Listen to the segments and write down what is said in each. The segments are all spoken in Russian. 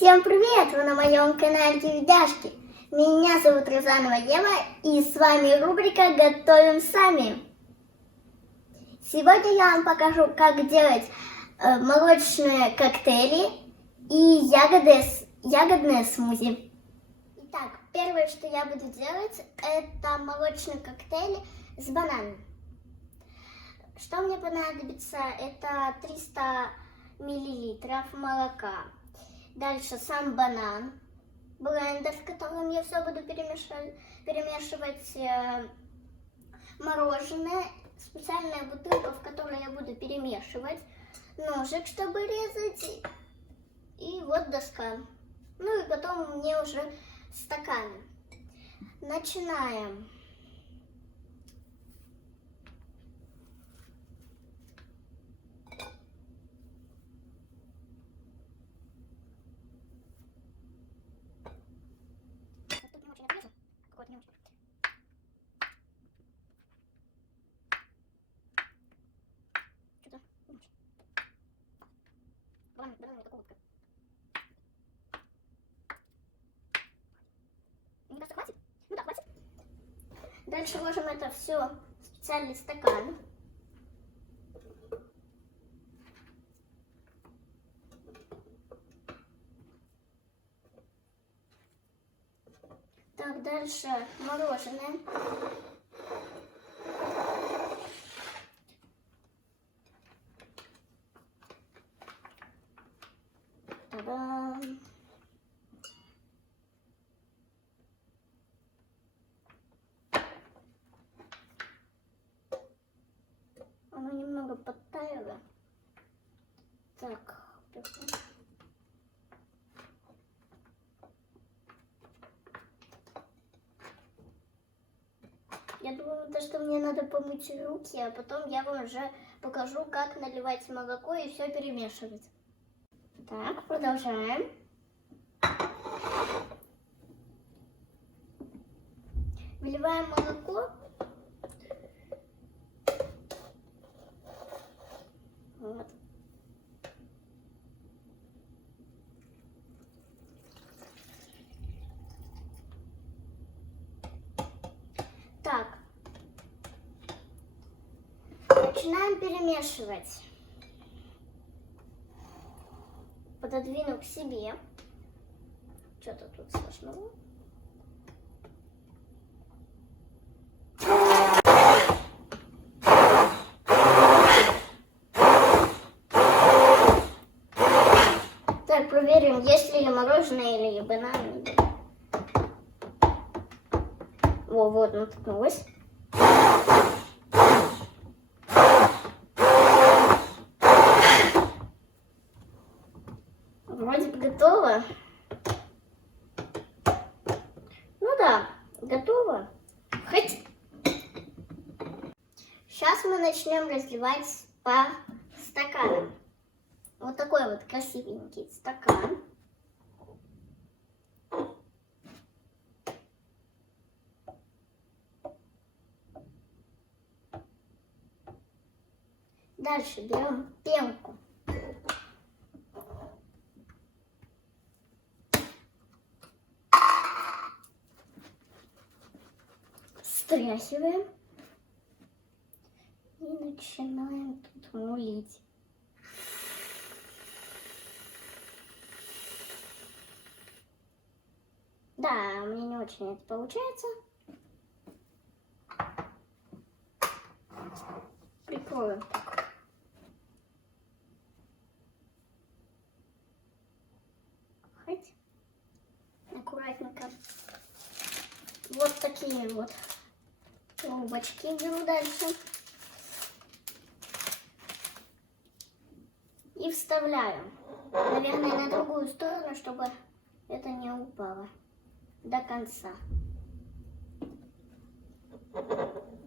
Всем привет! Вы на моем канале Видяшки. Меня зовут Рязанова Ева, и с вами рубрика «Готовим сами». Сегодня я вам покажу, как делать молочные коктейли и ягодные смузи. Итак, первое, что я буду делать, это молочный коктейль с бананом. Что мне понадобится? Это 300 мл молока. Дальше сам банан, блендер, в котором я все буду перемешивать мороженое, специальная бутылка, в которой я буду перемешивать, ножик, чтобы резать, и вот доска. Ну и потом мне уже стаканы. Начинаем. Мне кажется, хватит? Ну да, хватит. Дальше ложим это все в специальный стакан. Так, дальше мороженое. Та-дам! Оно немного подтаяло. Так, я думаю, что мне надо помыть руки, а потом я вам уже покажу, как наливать молоко и все перемешивать. Так, продолжаем. Выливаем молоко. Вот. Так. Начинаем перемешивать. Пододвину к себе. Что-то тут сложного. Так, проверим, есть ли мороженое или банан. О, вот, наткнулась. Вроде бы готово. Ну да, готово. Хоть. Сейчас мы начнем разливать по стаканам. Вот такой вот красивенький стакан. Дальше берем пенку. Стряхиваем и начинаем тут мулить. Да, у меня не очень это получается. Прикрою. Хоть аккуратненько. Вот такие вот трубочки беру дальше. И вставляю. Наверное, на другую сторону, чтобы это не упало до конца.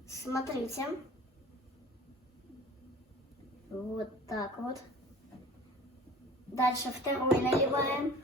Смотрите. Вот так вот. Дальше второй наливаем.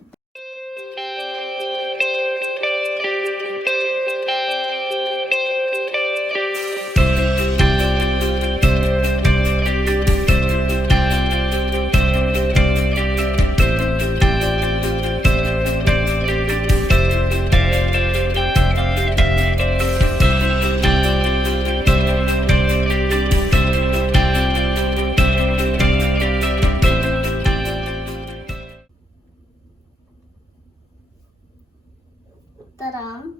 Тарам.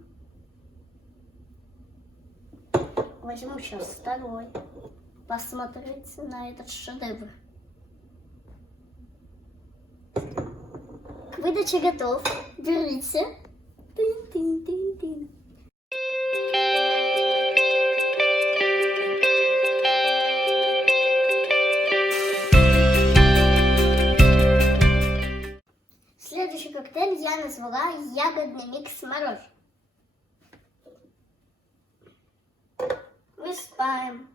Возьму сейчас второй. Посмотреть на этот шедевр. К выдаче готов. Держите. Тын-тын-тын-тын. Следующий коктейль я назвала ягодный микс мороженого. Высыпаем.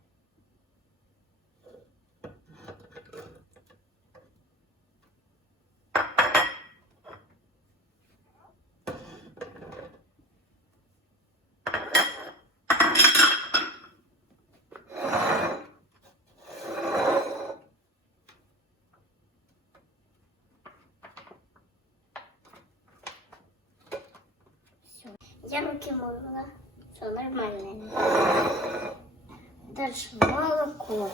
Я руки мыла. Все нормально. Дальше молоко.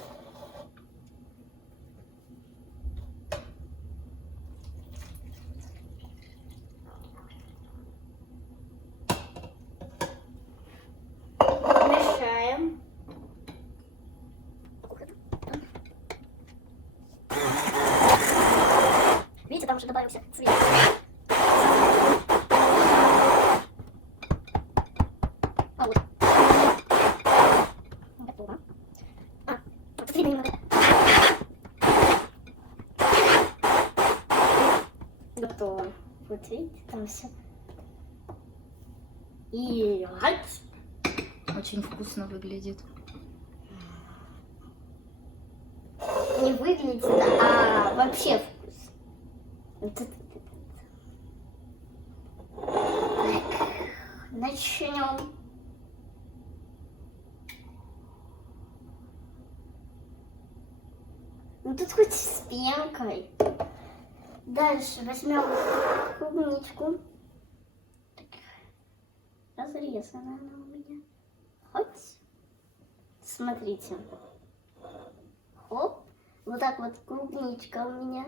Мешаем. Видите, там уже добавился цвет. А вот. Готово. Посмотри немного. Готово. Вот видите, там все. И Очень вкусно выглядит. не выглядит, а вообще вкус. Вот это. Так, начнем. Ну тут хоть с пенкой. Дальше возьмем клубничку. Так, разрезана она у меня. Хоть. Смотрите. Хоп. Вот так вот клубничка у меня.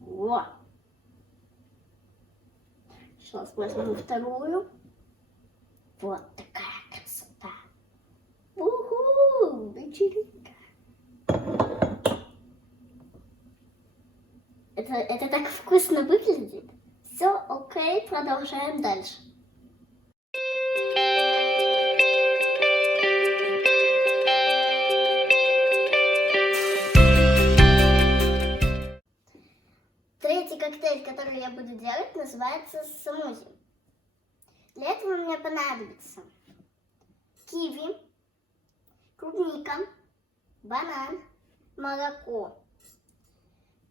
Во. Сейчас возьму вторую. Вот такая красота. Уху, вечеринка. Это так вкусно выглядит. Все, окей, продолжаем дальше. Третий коктейль, который я буду делать, называется смузи. Для этого мне понадобится киви, клубника, банан, молоко.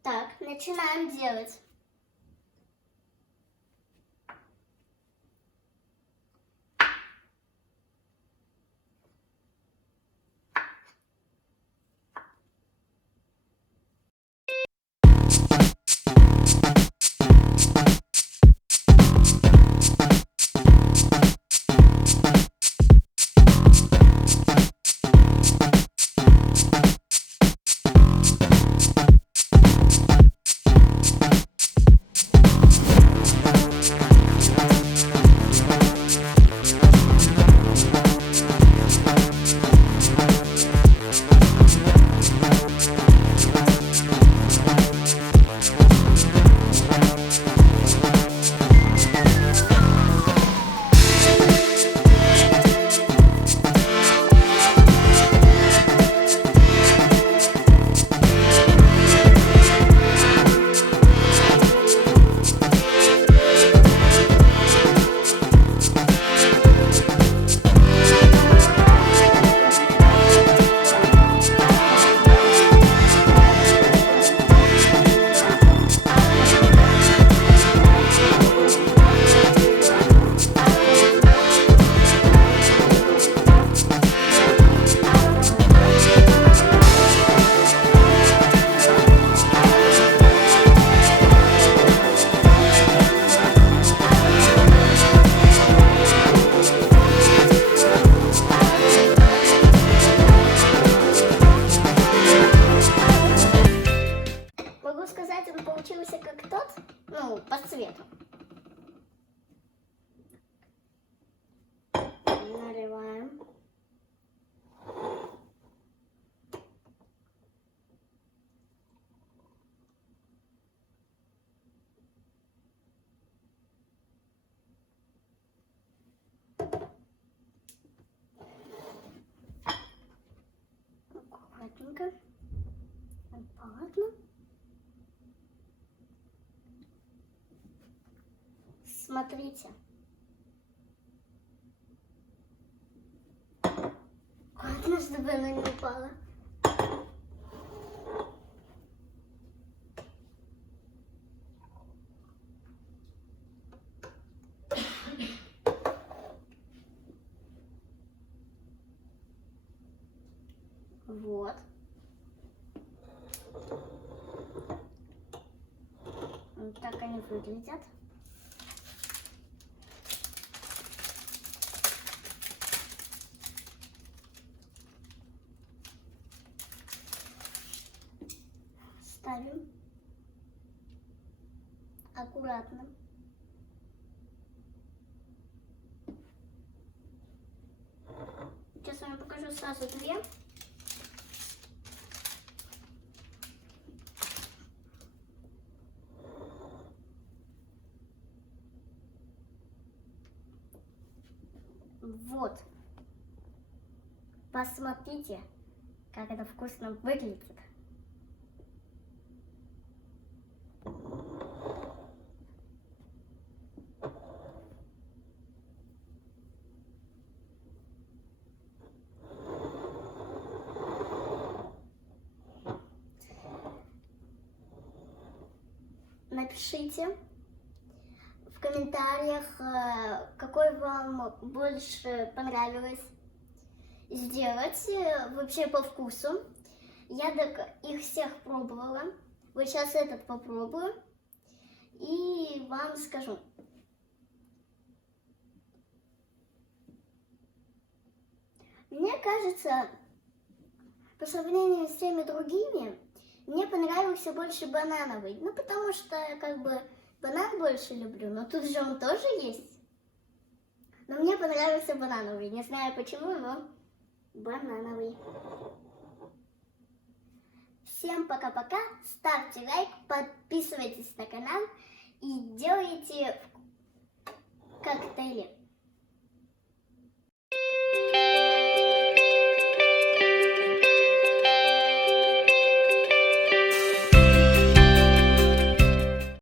Так, начинаем делать. получился как тот, ну, по цвету. Наливаем. Аккуратненько. Аккуратно. Смотрите. Аккуратно, чтобы она не упала. Вот. Вот так они выглядят. Ставим аккуратно. Сейчас я вам покажу сразу две. Вот. Посмотрите, как это вкусно выглядит. Напишите в комментариях, какой вам больше понравилось сделать вообще по вкусу. Я так их всех пробовала. Вот сейчас этот попробую и вам скажу. Мне кажется, по сравнению с теми другими, мне понравился больше банановый. Ну, потому что я как бы банан больше люблю, но тут же он тоже есть. Но мне понравился банановый. Не знаю почему, но банановый. Всем пока-пока. Ставьте лайк, подписывайтесь на канал и делайте коктейли.